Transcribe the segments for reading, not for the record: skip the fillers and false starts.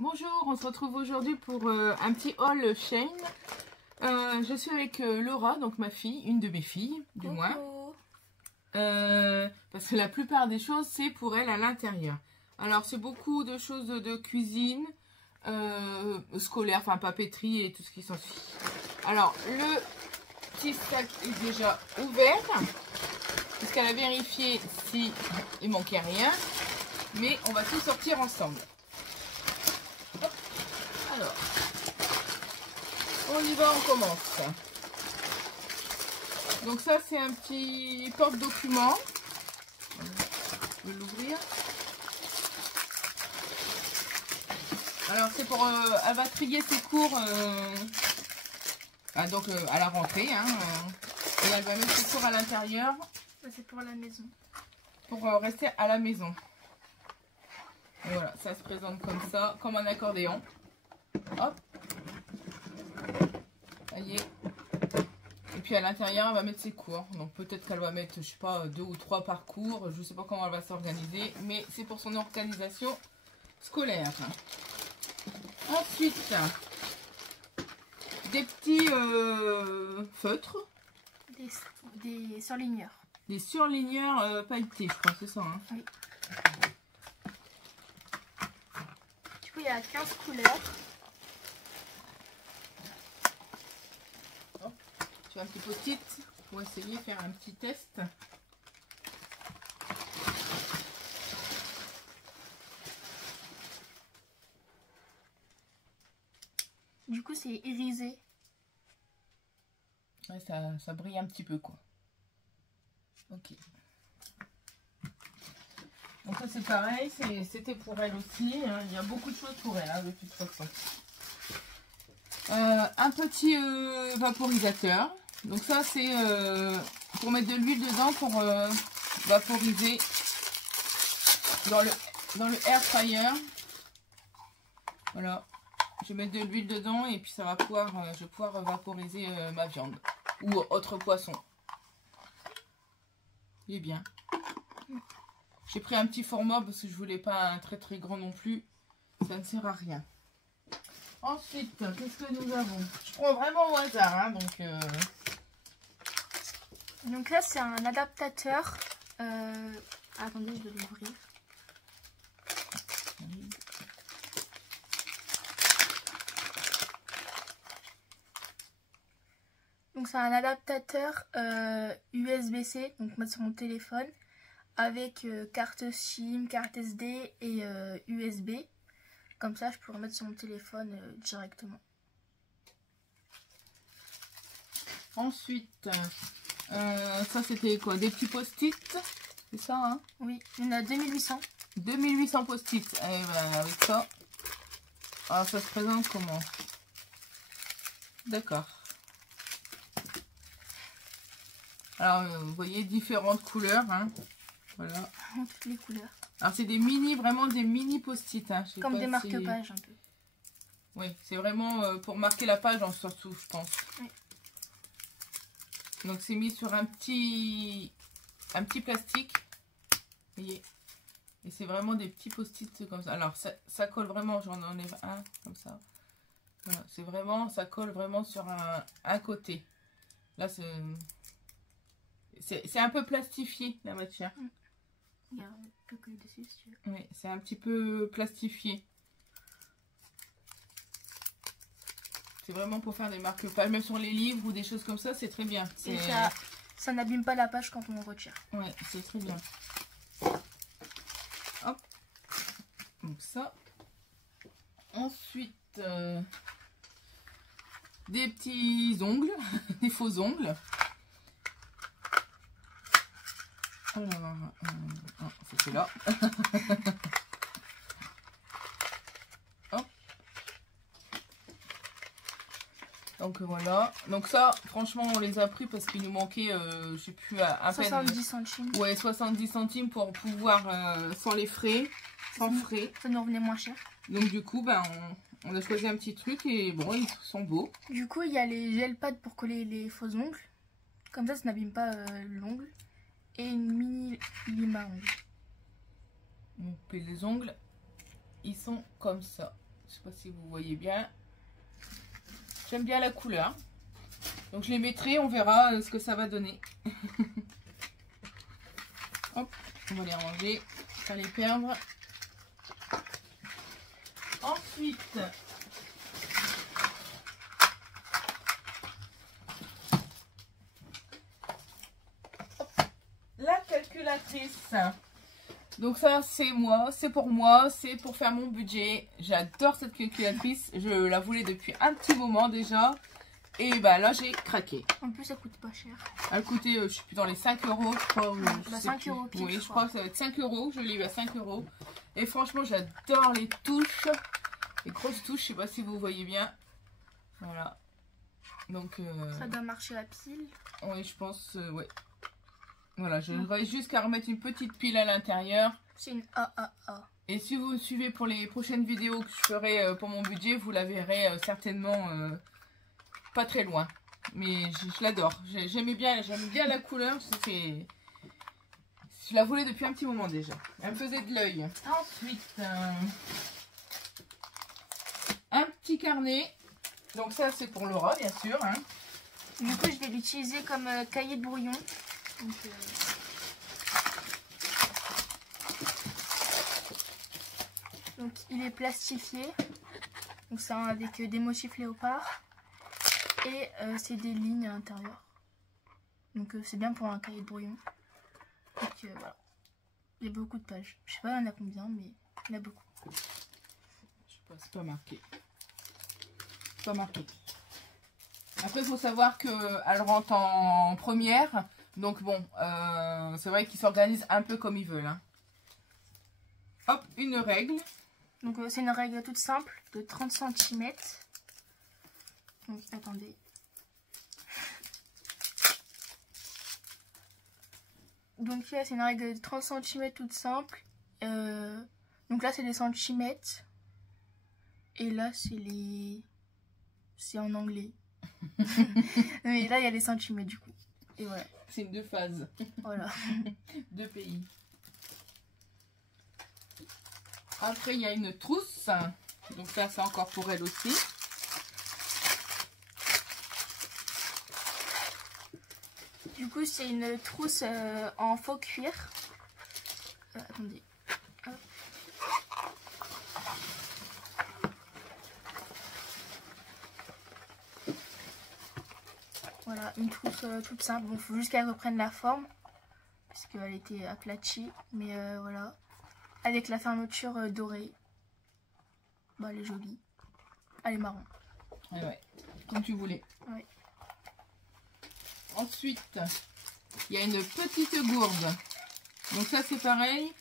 Bonjour, on se retrouve aujourd'hui pour un petit haul Shein. Je suis avec Laura, donc ma fille, une de mes filles, du moins. Parce que la plupart des choses, c'est pour elle à l'intérieur. Alors, c'est beaucoup de choses de cuisine, scolaire, enfin papeterie et tout ce qui s'ensuit. Alors, le petit sac est déjà ouvert, puisqu'elle a vérifié s'il ne manquait rien. Mais on va tout sortir ensemble. Hop. Alors, on y va, on commence. Donc ça, c'est un petit porte-document. Je vais l'ouvrir. Alors, c'est pour... elle va trier ses cours donc à la rentrée. Hein, et elle va mettre ses cours à l'intérieur. C'est pour la maison. Pour rester à la maison. Et voilà, ça se présente comme ça, comme un accordéon. Hop. Ça y est. Et puis à l'intérieur, elle va mettre ses cours. Donc peut-être qu'elle va mettre, je sais pas, 2 ou 3 parcours. Je sais pas comment elle va s'organiser. Mais c'est pour son organisation scolaire. Ensuite, des petits feutres. Des surligneurs. Des surligneurs pailletés, je crois, c'est ça. Hein. Oui. Du coup, il y a 15 couleurs. Oh, tu as un petit post-it pour essayer de faire un petit test. Du coup, c'est irisé. Ouais, ça brille un petit peu, quoi. Ok. Donc ça c'est pareil, c'était pour elle aussi. Hein. Il y a beaucoup de choses pour elle, hein, de toute façon. Un petit vaporisateur. Donc ça c'est pour mettre de l'huile dedans pour vaporiser dans le air fryer. Voilà. Je vais mettre de l'huile dedans et puis ça va pouvoir, je vais pouvoir vaporiser ma viande ou autre poisson. Il est bien. J'ai pris un petit format parce que je voulais pas un très très grand non plus. Ça ne sert à rien. Ensuite, qu'est-ce que nous avons? Je prends vraiment au hasard. Hein, donc là, c'est un adaptateur. Attendez, je vais l'ouvrir. Donc c'est un adaptateur USB-C, donc mettre sur mon téléphone, avec carte SIM, carte SD et USB. Comme ça, je pourrais mettre sur mon téléphone directement. Ensuite, ça c'était quoi? Des petits post-it, c'est ça hein? Oui, il y en a 2800. 2800 post-it. Et ben avec ça, alors ça se présente comment? D'accord. Alors vous voyez différentes couleurs. Hein. Voilà. Toutes les couleurs. Alors c'est des mini, vraiment des mini post-it. Hein. Comme des marque-pages un peu. Oui, c'est vraiment pour marquer la page en surtout, je pense. Oui. Donc c'est mis sur un petit plastique. Vous voyez. Et c'est vraiment des petits post-it comme ça. Alors ça colle vraiment, j'en enlève un comme ça. Voilà, c'est vraiment, ça colle vraiment sur un côté. Là c'est un peu plastifié la matière. Il y a un peu que dessus si tu veux. Oui, c'est un petit peu plastifié. C'est vraiment pour faire des marque-pages, même sur les livres ou des choses comme ça, c'est très bien. Et ça n'abîme pas la page quand on retire. Oui, c'est très bien. Hop. Donc ça. Ensuite, des petits ongles, des faux ongles. Alors, c'est là. Hop. Donc voilà. Donc ça, franchement, on les a pris parce qu'il nous manquait, je sais plus, à 70 peine. centimes. Ouais, 70 centimes pour pouvoir, sans les frais, sans frais. Ça nous revenait moins cher. Donc du coup, ben, on a choisi un petit truc et bon, ils sont beaux. Du coup, il y a les gel pads pour coller les faux ongles. Comme ça n'abîme pas l'ongle. Et une mini lime à ongles. Donc, les ongles, ils sont comme ça. Je sais pas si vous voyez bien. J'aime bien la couleur. Donc je les mettrai, on verra ce que ça va donner. Hop, on va les ranger, pas les perdre. Ensuite, la calculatrice. Donc ça c'est moi, c'est pour moi, c'est pour faire mon budget. J'adore cette calculatrice, je la voulais depuis un petit moment déjà. Et bah là j'ai craqué. En plus, ça coûte pas cher. Elle coûtait, je sais plus, dans les 5 euros, je crois. Ou, je sais 5 plus. euros pile, Oui, je je crois que ça va être 5 euros. Je l'ai eu à 5 euros. Et franchement, j'adore les touches. Les grosses touches, je sais pas si vous voyez bien. Voilà. Donc. Ça doit marcher à pile. Oui, je pense, ouais. Voilà, je vais juste qu'à remettre une petite pile à l'intérieur. C'est une AAA. Et si vous me suivez pour les prochaines vidéos que je ferai pour mon budget, vous la verrez certainement pas très loin. Mais je l'adore. J'aime bien la couleur. Je la voulais depuis un petit moment déjà. Elle me faisait de l'œil. Ensuite, un petit carnet. Donc ça, c'est pour Laura, bien sûr. Hein. Du coup, je vais l'utiliser comme cahier de brouillon. Donc, donc il est plastifié. Donc ça avec des motifs léopard. Et c'est des lignes à l'intérieur. Donc c'est bien pour un cahier de brouillon. Donc voilà. Il y a beaucoup de pages. Je sais pas il y en a combien, mais il y en a beaucoup. Je sais pas, c'est pas marqué. C'est pas marqué. Après, il faut savoir qu'elle rentre en première. Donc bon, c'est vrai qu'ils s'organisent un peu comme ils veulent. Hein. Hop, une règle. Donc c'est une règle toute simple de 30 cm. Donc attendez. Donc là c'est une règle de 30 cm toute simple. Donc là c'est des centimètres. Et là c'est les... C'est en anglais. Mais là il y a les centimètres du coup. Et voilà. C'est deux phases. Voilà. Deux pays. Après il y a une trousse. Donc ça c'est encore pour elle aussi. Du coup, c'est une trousse en faux cuir. Attendez. Hop. Voilà, une trousse toute simple. Bon, il faut juste qu'elle reprenne la forme. Parce qu'elle était aplatie. Mais voilà. Avec la fermeture dorée. Bah, elle est jolie. Elle est marron. Ouais, ouais. Comme tu voulais. Ouais. Ensuite, il y a une petite gourde. Donc ça c'est pareil.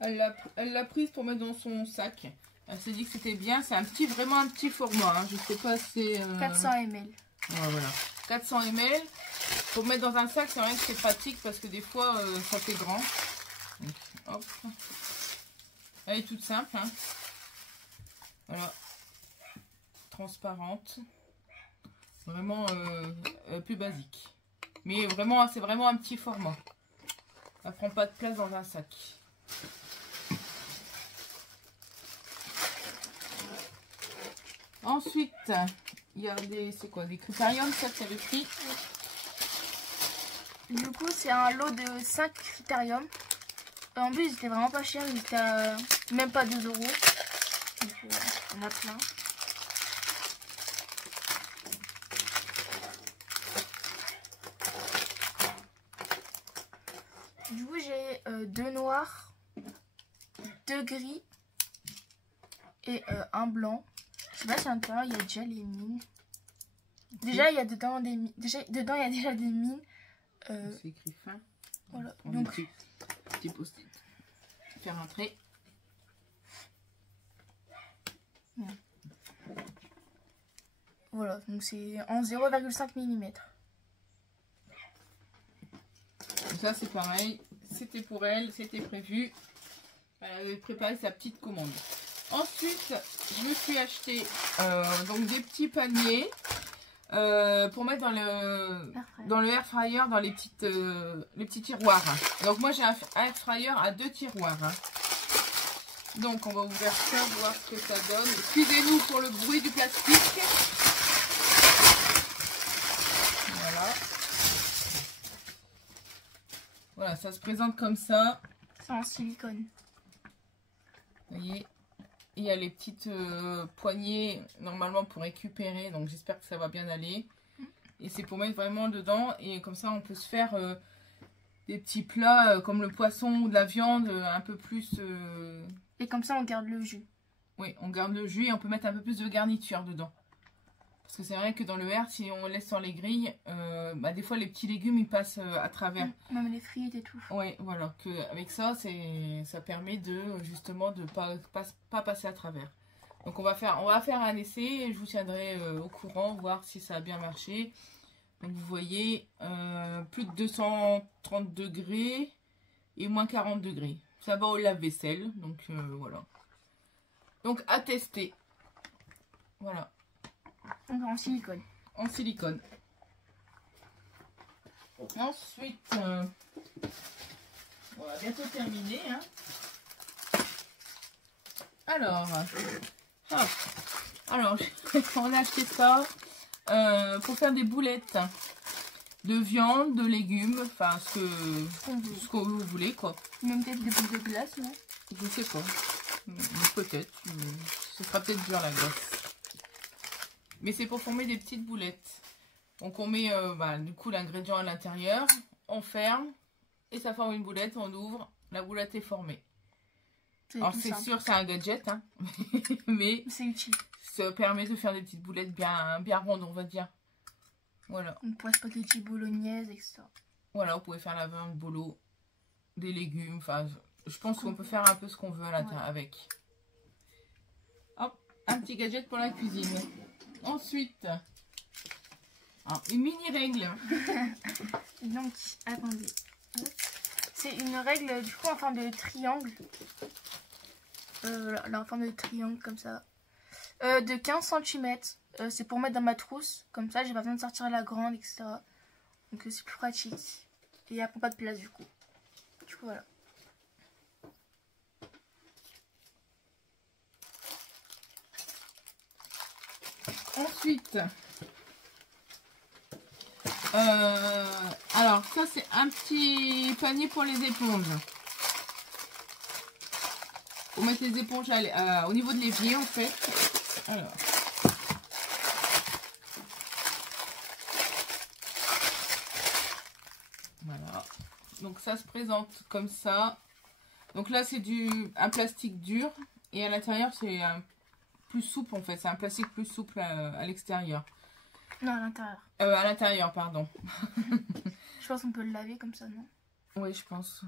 Elle l'a prise pour mettre dans son sac. Elle s'est dit que c'était bien. C'est vraiment un petit format. Hein. Je sais pas si... 400 ml. Ouais, voilà. 400 ml. Pour mettre dans un sac, c'est vrai que c'est pratique parce que des fois ça fait grand. Donc, hop. Elle est toute simple. Hein. Voilà. Transparente. Vraiment plus basique. Mais vraiment, c'est vraiment un petit format. Ça prend pas de place dans un sac. Ensuite, il y a des... C'est quoi? Des critériums, ça que tu avais pris. Du coup, c'est un lot de 5 critériums. En plus, ils étaient vraiment pas chers. Ils étaient à même pas 2 euros. Donc, on a plein. Du coup, j'ai 2 noirs, 2 gris et un blanc. Je sais pas si à l'intérieur il y a déjà les mines. Déjà, il y a dedans des mines. Dedans, il y a déjà des mines. C'est écrit fin. Voilà. Donc, petit post-it. Faire un trait. Voilà, donc c'est en 0,5 mm. Ça, c'est pareil. C'était pour elle, c'était prévu. Elle avait préparé sa petite commande. Ensuite, je me suis acheté donc des petits paniers pour mettre dans le air fryer, dans les petits tiroirs. Donc moi, j'ai un air fryer à 2 tiroirs. Donc on va ouvrir ça, voir ce que ça donne. Excusez-nous pour le bruit du plastique. Voilà. Voilà, ça se présente comme ça. C'est en silicone. Vous voyez, il y a les petites poignées normalement pour récupérer. Donc j'espère que ça va bien aller. Et c'est pour mettre vraiment dedans. Et comme ça on peut se faire des petits plats comme le poisson ou de la viande un peu plus... Et comme ça on garde le jus. Oui, on garde le jus et on peut mettre un peu plus de garniture dedans. Parce que c'est vrai que dans le verre, si on laisse sur les grilles, des fois les petits légumes ils passent à travers. Même les frites et tout. Oui, voilà. Avec ça, ça permet de justement de pas passer à travers. Donc on va faire un essai et je vous tiendrai au courant, voir si ça a bien marché. Donc vous voyez, plus de 230 degrés et moins 40 degrés. Ça va au lave-vaisselle, donc voilà. Donc à tester. Voilà. Donc en silicone. En silicone. Ensuite, on va bientôt terminer. Hein. Alors, on a acheté ça pour faire des boulettes de viande, de légumes, enfin ce que vous voulez quoi. Même peut-être des boules de glace, non? Je sais pas. Peut-être. Ce sera peut-être dur la glace. Mais c'est pour former des petites boulettes. Donc on met du coup l'ingrédient à l'intérieur, on ferme et ça forme une boulette, on ouvre, la boulette est formée. Alors c'est sûr c'est un gadget, hein, mais c'est utile. Ça permet de faire des petites boulettes bien rondes on va dire. Voilà. On pourrait spaghetti bolognaise, etc. Voilà, vous pouvez faire la viande bolo, des légumes, enfin je pense qu'on peut faire un peu ce qu'on veut à l'intérieur avec. Hop, un petit gadget pour la cuisine. Ensuite, une mini règle. Donc, attendez. C'est une règle du coup en forme de triangle. Là, en forme de triangle comme ça. De 15 cm. C'est pour mettre dans ma trousse. Comme ça, j'ai pas besoin de sortir la grande, etc. Donc c'est plus pratique. Et elle prend pas de place du coup. Du coup, voilà. Ensuite, alors ça c'est un petit panier pour les éponges. Pour mettre les éponges au niveau de l'évier en fait. Alors. Voilà. Donc ça se présente comme ça. Donc là c'est un plastique dur et à l'intérieur c'est un plus souple en fait, c'est un plastique plus souple à l'extérieur. Non, à l'intérieur. À l'intérieur, pardon. Je pense qu'on peut le laver comme ça, non? Oui, je pense.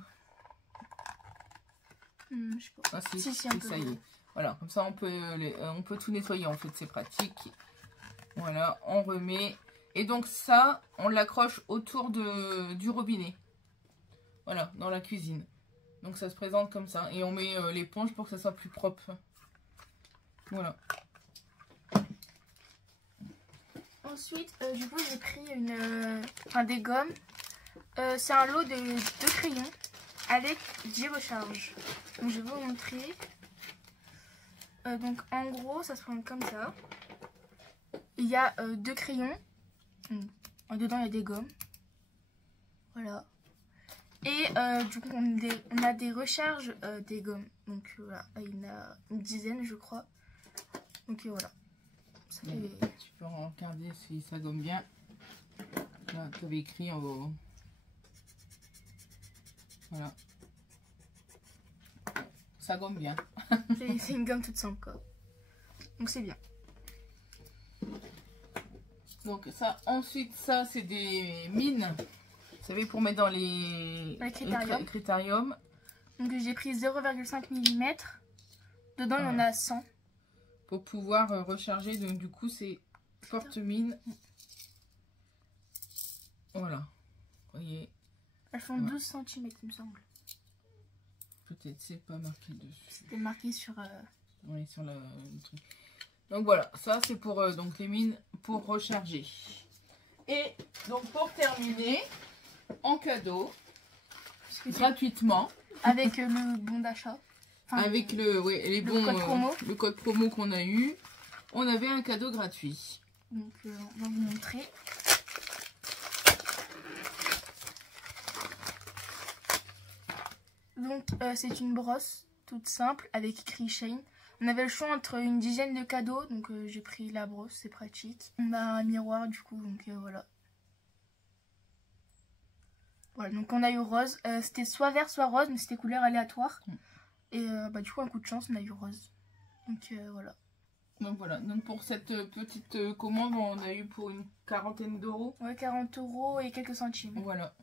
Je sais pas. Ah, si, ça y est. Voilà, comme ça on peut tout nettoyer en fait, c'est pratique. Voilà, on remet. Et donc ça, on l'accroche autour du robinet. Voilà, dans la cuisine. Donc ça se présente comme ça. Et on met l'éponge pour que ça soit plus propre. Voilà. Ensuite, du coup, j'ai pris des gommes. C'est un lot de 2 crayons avec 10 recharges. Donc, je vais vous montrer. Donc, en gros, ça se présente comme ça. Il y a 2 crayons. Dedans, il y a des gommes. Voilà. Et du coup, on a des recharges des gommes. Donc, voilà. Il y en a une dizaine, je crois. Donc voilà. Ça fait... Tu peux regarder si ça gomme bien. Là, tu avais écrit en haut. Voilà. Ça gomme bien. C'est une gomme toute simple quoi. Donc c'est bien. Donc ça, ensuite ça c'est des mines. Vous savez pour mettre dans les critériums. Donc j'ai pris 0,5 mm. Dedans il y en a 100. Pour pouvoir recharger, donc du coup c'est porte-mine. Voilà. Vous voyez. Elles font 12 cm il me semble. Peut-être, c'est pas marqué dessus. C'était marqué sur... Oui, sur le truc. Donc voilà, ça c'est pour donc les mines pour recharger. Et donc pour terminer, en cadeau, gratuitement. Avec le bon d'achat. Enfin, avec le code promo. Le code promo qu'on a eu, on avait un cadeau gratuit. Donc on va vous montrer. Donc c'est une brosse toute simple avec écrit Shine. On avait le choix entre une dizaine de cadeaux, donc j'ai pris la brosse, c'est pratique. On a un miroir du coup, donc voilà. Voilà, donc on a eu rose. C'était soit vert soit rose, mais c'était couleur aléatoire. Et du coup un coup de chance, on a eu rose. Donc voilà. Donc voilà, donc pour cette petite commande, on a eu pour une quarantaine d'euros. Ouais, 40 € et quelques centimes. Voilà.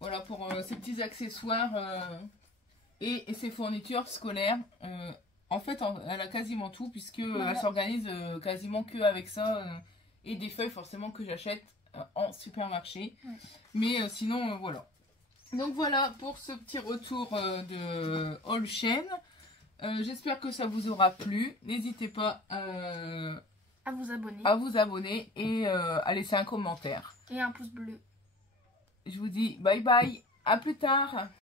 Voilà pour ces petits accessoires et ces fournitures scolaires. En fait, elle a quasiment tout puisque Voilà. elle s'organise quasiment que avec ça et des feuilles forcément que j'achète en supermarché. Ouais. Mais sinon, voilà. Donc voilà pour ce petit retour de haul chaîne. J'espère que ça vous aura plu. N'hésitez pas À vous abonner et à laisser un commentaire. et un pouce bleu. Je vous dis bye bye, à plus tard.